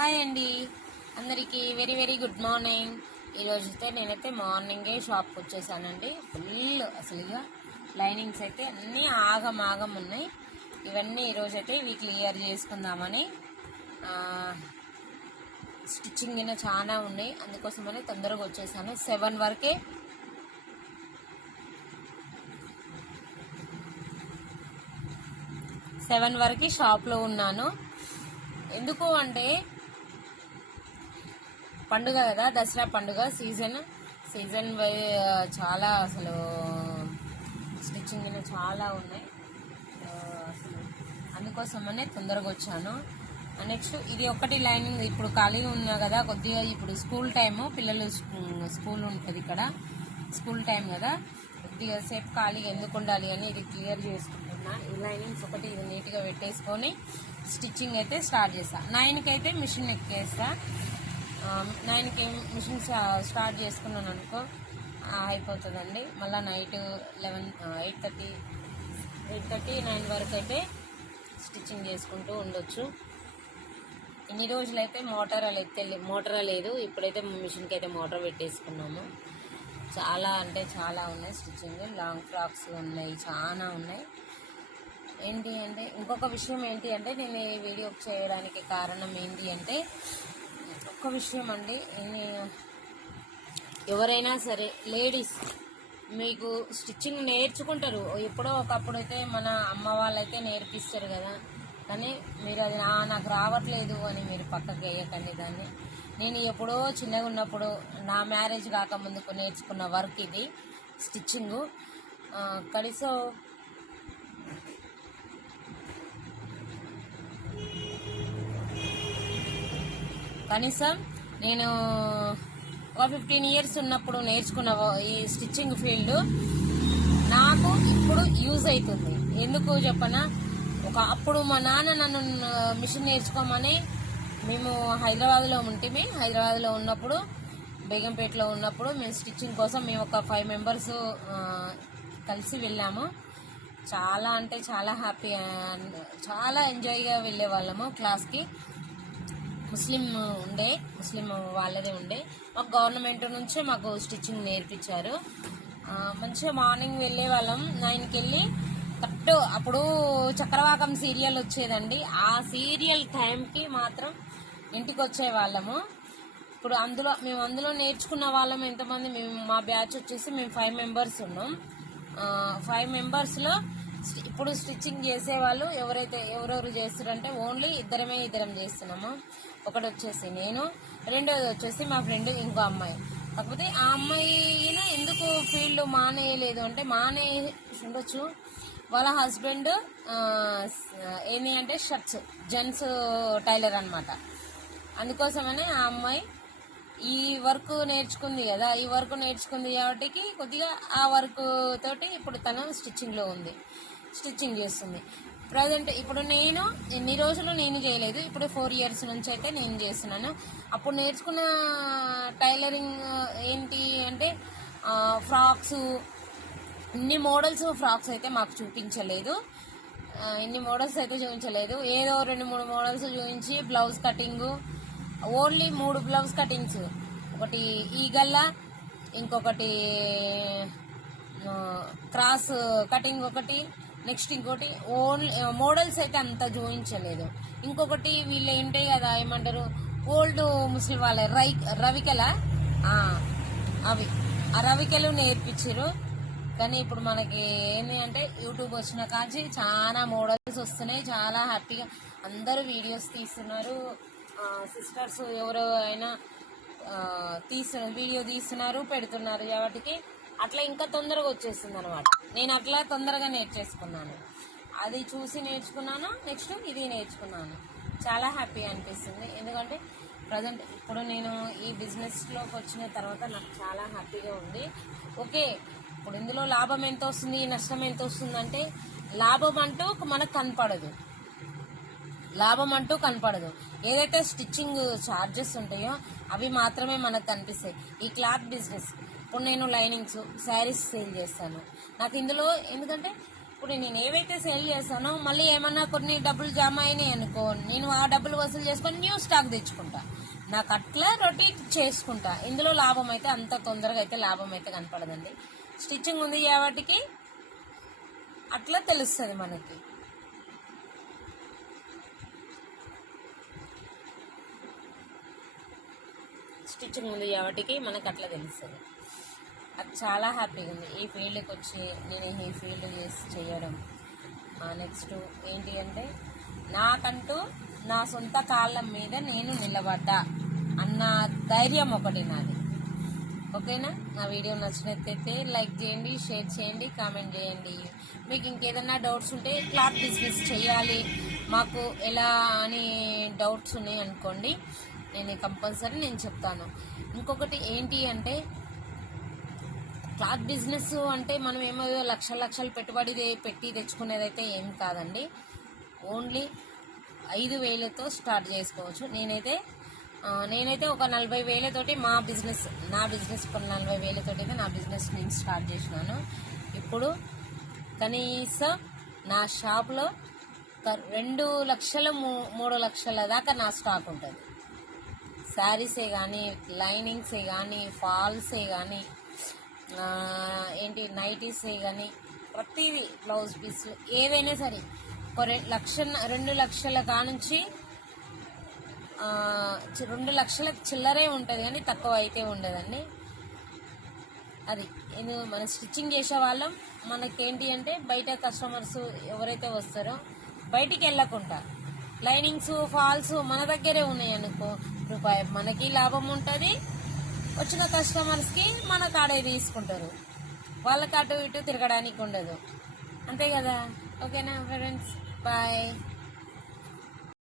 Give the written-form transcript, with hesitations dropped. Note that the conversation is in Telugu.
హాయ్ అండి, అందరికీ వెరీ వెరీ గుడ్ మార్నింగ్. ఈరోజైతే నేనైతే మార్నింగే షాప్కి వచ్చేసానండి. ఫుల్ అసలుగా లైనింగ్స్ అయితే అన్నీ ఆగం ఉన్నాయి. ఇవన్నీ ఈరోజైతే ఇవి క్లియర్ చేసుకుందామని, స్టిచ్చింగ్ అయినా చాలా ఉన్నాయి, అందుకోసమని తొందరగా వచ్చేసాను. 7 వరకే షాప్లో ఉన్నాను. ఎందుకు అంటే పండుగ కదా, దసరా పండుగ సీజన్ చాలా అసలు స్టిచ్చింగ్ చాలా ఉన్నాయి. అసలు అందుకోసమనే తొందరగా వచ్చాను. నెక్స్ట్ ఇది ఒకటి లైనింగ్ ఇప్పుడు ఖాళీగా ఉన్నా కదా, కొద్దిగా ఇప్పుడు స్కూల్ టైము, పిల్లలు స్కూల్ ఉంటుంది ఇక్కడ, స్కూల్ టైం కదా, కొద్దిగా సేపు ఖాళీగా ఎందుకు ఉండాలి అని ఇది క్లియర్ చేసుకుంటున్నా. ఈ లైనింగ్స్ ఒకటి ఇది నీట్గా పెట్టేసుకొని స్టిచ్చింగ్ అయితే స్టార్ట్ చేస్తా. 9కి అయితే మిషన్ ఎక్కేస్తా. 9కి మిషన్ స్టార్ట్ చేసుకున్నాను అనుకో అయిపోతుందండి. మళ్ళీ నైట్ 8:30 9 వరకు అయితే స్టిచ్చింగ్ చేసుకుంటూ ఉండొచ్చు. ఇన్ని రోజులైతే మోటార్ లేదు, ఇప్పుడైతే మిషన్కి అయితే మోటార్ పెట్టేసుకున్నాము. చాలా అంటే చాలా ఉన్నాయి స్టిచ్చింగ్. లాంగ్ ఫ్రాక్స్ ఉన్నాయి, చాలా ఉన్నాయి. ఏంటి అంటే ఇంకొక విషయం ఏంటి అంటే నేను ఈ వీడియో చేయడానికి కారణం ఏంటి అంటే ఒక్క విషయం అండి. ఎవరైనా సరే లేడీస్ మీకు స్టిచ్చింగ్ నేర్చుకుంటారు, ఎప్పుడో ఒకప్పుడు అయితే మన అమ్మ వాళ్ళైతే నేర్పిస్తారు కదా, కానీ మీరు అది నాకు రావట్లేదు అని మీరు పక్కకి వేయకండి దాన్ని. నేను ఎప్పుడో చిన్నగా ఉన్నప్పుడు నా మ్యారేజ్ కాకముందుకు నేర్చుకున్న వర్క్ ఇది స్టిచ్చింగు. కనీసం నేను ఒక 15 ఇయర్స్ ఉన్నప్పుడు నేర్చుకున్న ఈ స్టిచ్చింగ్ ఫీల్డ్ నాకు ఇప్పుడు యూజ్ అవుతుంది. ఎందుకు చెప్పనా, అప్పుడు మా నాన్న నన్ను మిషన్ నేర్చుకోమని మేము హైదరాబాద్లో ఉన్నప్పుడు, బేగంపేటలో ఉన్నప్పుడు మేము స్టిచ్చింగ్ కోసం మేము ఒక 5 మెంబర్స్ కలిసి వెళ్ళాము. చాలా అంటే చాలా హ్యాపీ, చాలా ఎంజాయ్గా వెళ్ళే వాళ్ళము. క్లాస్కి ముస్లిం వాళ్ళదే ఉండే, మాకు గవర్నమెంట్ నుంచే మాకు స్టిచ్చింగ్ నేర్పించారు. మంచిగా మార్నింగ్ వెళ్ళే వాళ్ళం. 9కి వెళ్ళి కరెక్ట్ అప్పుడు చక్రవాకం సీరియల్ వచ్చేదండి, ఆ సీరియల్ టైంకి మాత్రం ఇంటికి వచ్చే వాళ్ళము. ఇప్పుడు మేము అందులో నేర్చుకున్న వాళ్ళం ఎంతమంది, మా బ్యాచ్ వచ్చేసి మేము 5 మెంబర్స్ ఉన్నాం. 5 మెంబర్స్లో ఇప్పుడు స్టిచ్చింగ్ చేసేవాళ్ళు ఎవరెవరు చేస్తారంటే ఓన్లీ ఇద్దరం చేస్తున్నాము. ఒకటి వచ్చేసి నేను, రెండోది వచ్చేసి మా ఫ్రెండ్ ఇంకో అమ్మాయి. కాకపోతే ఆ అమ్మాయిని ఎందుకు ఫీల్డ్ మానేయలేదు అంటే, ఉండొచ్చు వాళ్ళ హస్బెండ్ ఏంటి అంటే షర్ట్స్, జెంట్స్ టైలర్ అనమాట. అందుకోసమనే ఆ అమ్మాయి ఈ వర్క్ నేర్చుకుంది కాబట్టి కొద్దిగా ఆ వర్క్ తోటి ఇప్పుడు తను స్టిచ్చింగ్ చేస్తుంది. ప్రజెంట్ ఇప్పుడు నేను ఎన్ని రోజులు నేను చేయలేదు, ఇప్పుడు 4 ఇయర్స్ నుంచి అయితే నేను చేస్తున్నాను. అప్పుడు నేర్చుకున్న టైలరింగ్ ఏంటి అంటే ఫ్రాక్స్, ఇన్ని మోడల్స్ ఫ్రాక్స్ అయితే మాకు చూపించలేదు, ఏదో 2-3 మోడల్స్ చూపించి blouse cutting, only 3 blouse cuttings, ఒకటి ఈగల్లా, ఇంకొకటి క్రాస్ కటింగ్ ఒకటి, నెక్స్ట్ ఇంకోటి ఓన్లీ మోడల్స్ అయితే అంత చూపించలేదు. ఇంకొకటి వీళ్ళు ఏంటి కదా, ఏమంటారు, ఓల్డ్ ముస్లిం వాళ్ళ రవికల, అవి ఆ రవికలు నేర్పించారు. కానీ ఇప్పుడు మనకి ఏంటి అంటే యూట్యూబ్ వచ్చిన కాంచి చాలా మోడల్స్ వస్తున్నాయి, చాలా హ్యాపీగా అందరూ వీడియోస్ తీస్తున్నారు. సిస్టర్స్ ఎవరు అయినా వీడియో తీస్తున్నారు, పెడుతున్నారు. కాబట్టి అట్లా ఇంకా తొందరగా వచ్చేస్తుంది అనమాట. నేను అట్లా తొందరగా నేర్చేసుకున్నాను, అది చూసి నేర్చుకున్నాను. నెక్స్ట్ ఇది నేర్చుకున్నాను, చాలా హ్యాపీ అనిపిస్తుంది. ఎందుకంటే ప్రజెంట్ ఇప్పుడు నేను ఈ బిజినెస్లోకి వచ్చిన తర్వాత నాకు చాలా హ్యాపీగా ఉంది. ఓకే, ఇప్పుడు ఇందులో లాభం ఎంత వస్తుంది, నష్టం ఎంత వస్తుంది అంటే లాభం అంటూ మనకు కనపడదు. ఏదైతే స్టిచ్చింగ్ ఛార్జెస్ ఉంటాయో అవి మాత్రమే మనకు కనిపిస్తాయి. ఈ క్లాత్ బిజినెస్, ఇప్పుడు నేను లైనింగ్స్, శారీస్ సేల్ చేస్తాను. నాకు ఇందులో ఎందుకంటే ఇప్పుడు నేను ఏవైతే సేల్ చేస్తానో మళ్ళీ ఏమన్నా కొన్ని డబ్బులు జమ అయినాయి అనుకో, నేను ఆ డబ్బులు వసూలు చేసుకొని న్యూ స్టాక్ తెచ్చుకుంటా. నాకు అట్లా రొటీన్ చేసుకుంటా. ఇందులో లాభం అయితే అంత తొందరగా అయితే లాభం అయితే కనపడదండి. స్టిచ్చింగ్ ఉంది కాబట్టి అట్లా తెలుస్తుంది మనకి. స్టిచ్చింగ్ ఉంది కాబట్టి మనకు అట్లా తెలుస్తుంది. అది చాలా హ్యాపీగా ఉంది ఈ ఫీల్డ్కి వచ్చి నేను ఈ ఫీల్డ్ చేయడం. నెక్స్ట్ ఏంటి అంటే నాకంటూ నా సొంత కాళ్ళ మీద నేను నిలబడ్డా అన్న ధైర్యం ఒకటి నాది. ఓకేనా? నా వీడియో నచ్చినట్లయితే లైక్ చేయండి, షేర్ చేయండి, కామెంట్ చేయండి. మీకు ఇంకేదన్నా డౌట్స్ ఉంటే క్లాత్ బిజినెస్ చేయాలి మాకు ఎలా అని డౌట్స్ ఉన్నాయి అనుకోండి, నేను కంపల్సరీ నేను చెప్తాను. ఇంకొకటి ఏంటి అంటే క్లాత్ బిజినెస్ అంటే మనం ఏమో లక్షలు పెట్టుబడి పెట్టి తెచ్చుకునేదైతే ఏం కాదండి. ఓన్లీ 5,000తో స్టార్ట్ చేసుకోవచ్చు. నేనైతే ఒక 40,000తోటి నా బిజినెస్ ఒక 40,000తోటి అయితే నా బిజినెస్ నేను స్టార్ట్ చేసినాను. ఇప్పుడు కనీసం నా షాప్లో 2 లక్షలు 3 లక్షల దాకా నా స్టాక్ ఉంటుంది. శారీసే కానీ, లైనింగ్సే కానీ, ఫాల్సే కానీ, నైటీసే కానీ, ప్రతిదీ బ్లౌజ్ పీస్లు ఏవైనా సరే ఒక 2 లక్షల కానుంచి 2 లక్షల చిల్లరే ఉంటుంది కానీ తక్కువ అయితే ఉండదండి. అది మనం స్టిచ్చింగ్ చేసే వాళ్ళం మనకేంటి అంటే బయట కస్టమర్స్ ఎవరైతే వస్తారో బయటికి వెళ్ళకుండా లైనింగ్స్ ఫాల్స్ మన దగ్గరే ఉన్నాయి అనుకో, రూపాయి మనకి లాభం ఉంటుంది, వచ్చిన కస్టమర్స్కి మన కాడే తీసుకుంటారు, వాళ్ళకి అటు ఇటు తిరగడానికి ఉండదు. అంతే కదా? ఓకేనా ఫ్రెండ్స్? బాయ్.